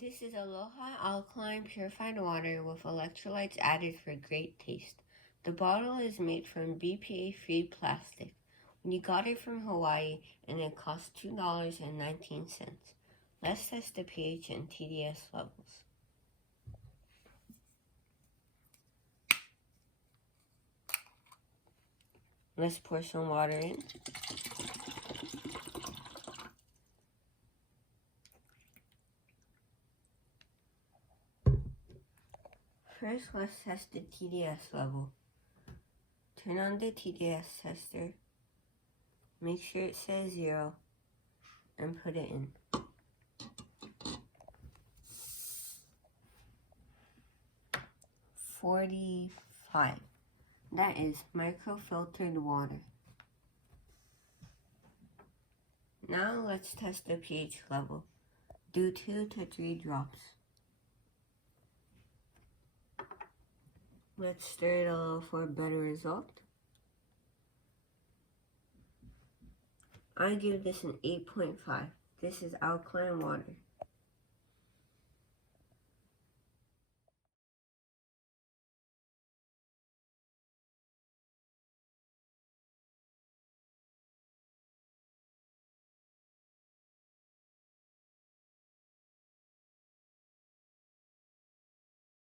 This is Aloha Alkaline Purified Water with electrolytes added for great taste. The bottle is made from BPA-free plastic. We got it from Hawaii and it cost $2.19. Let's test the pH and TDS levels. Let's pour some water in. First, let's test the TDS level. Turn on the TDS tester, make sure it says 0, and put it in. .45. That is microfiltered water. Now let's test the pH level. Do 2 to 3 drops. Let's stir it a little for a better result. I give this an 8.5. This is alkaline water.